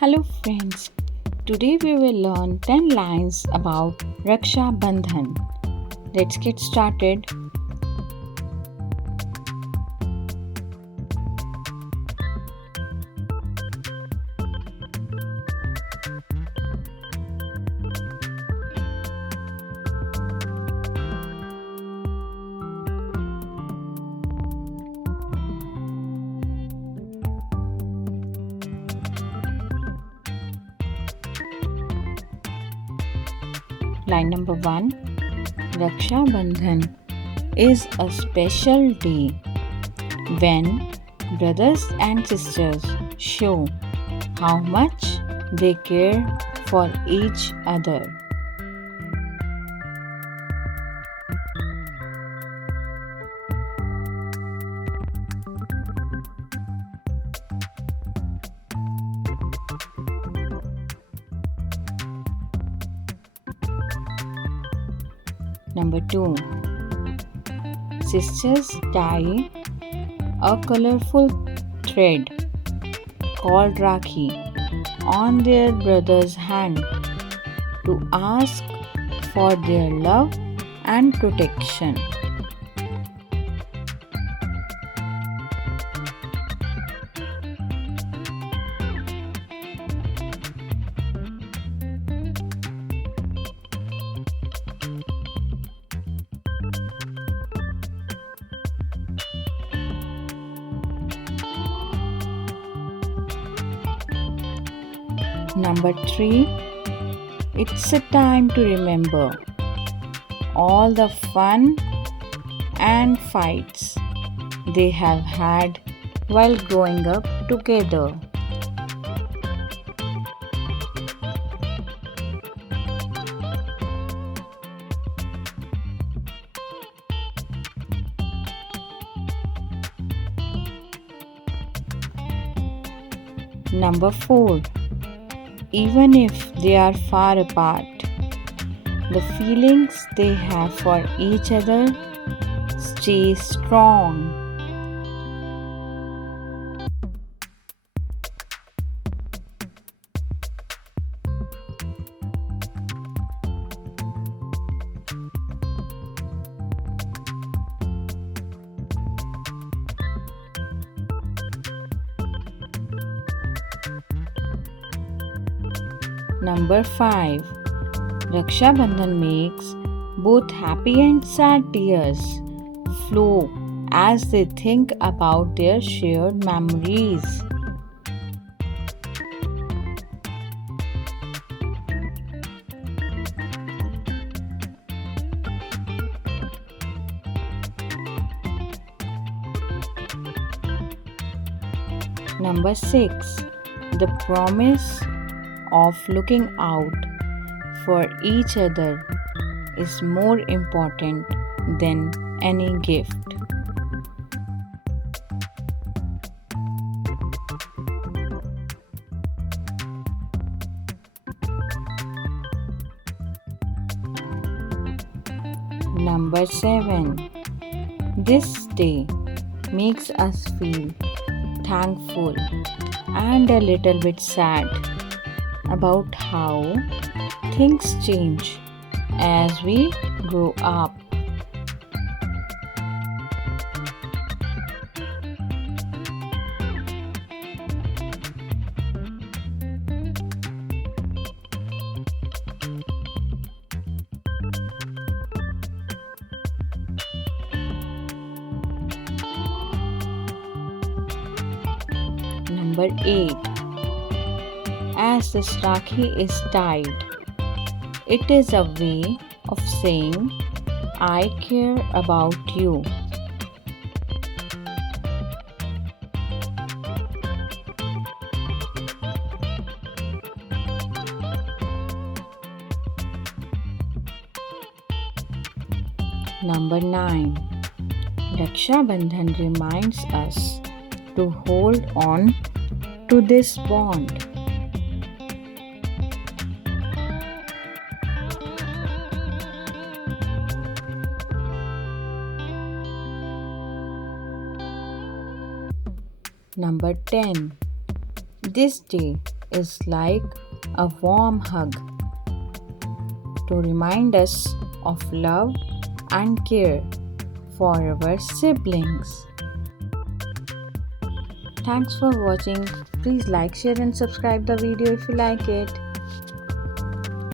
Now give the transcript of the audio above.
Hello friends, today we will learn 10 lines about Raksha Bandhan. Let's get started. Line number 1. Raksha Bandhan is a special day when brothers and sisters show how much they care for each other. Number 2. Sisters tie a colorful thread called Rakhi on their brother's hand to ask for their love and protection. Number 3. It's a time to remember all the fun and fights they have had while growing up together. Number 4. Even if they are far apart, the feelings they have for each other stay strong. Number 5. Raksha Bandhan makes both happy and sad tears flow as they think about their shared memories. Number 6. The promise of looking out for each other is more important than any gift. Number 7. This day makes us feel thankful and a little bit sad about how things change as we grow up. Number 8. As this Rakhi is tied, it is a way of saying, I care about you. Number 9. Raksha Bandhan reminds us to hold on to this bond. Number 10. This day is like a warm hug to remind us of love and care for our siblings. Thanks for watching. Please like, share and subscribe the video if you like it.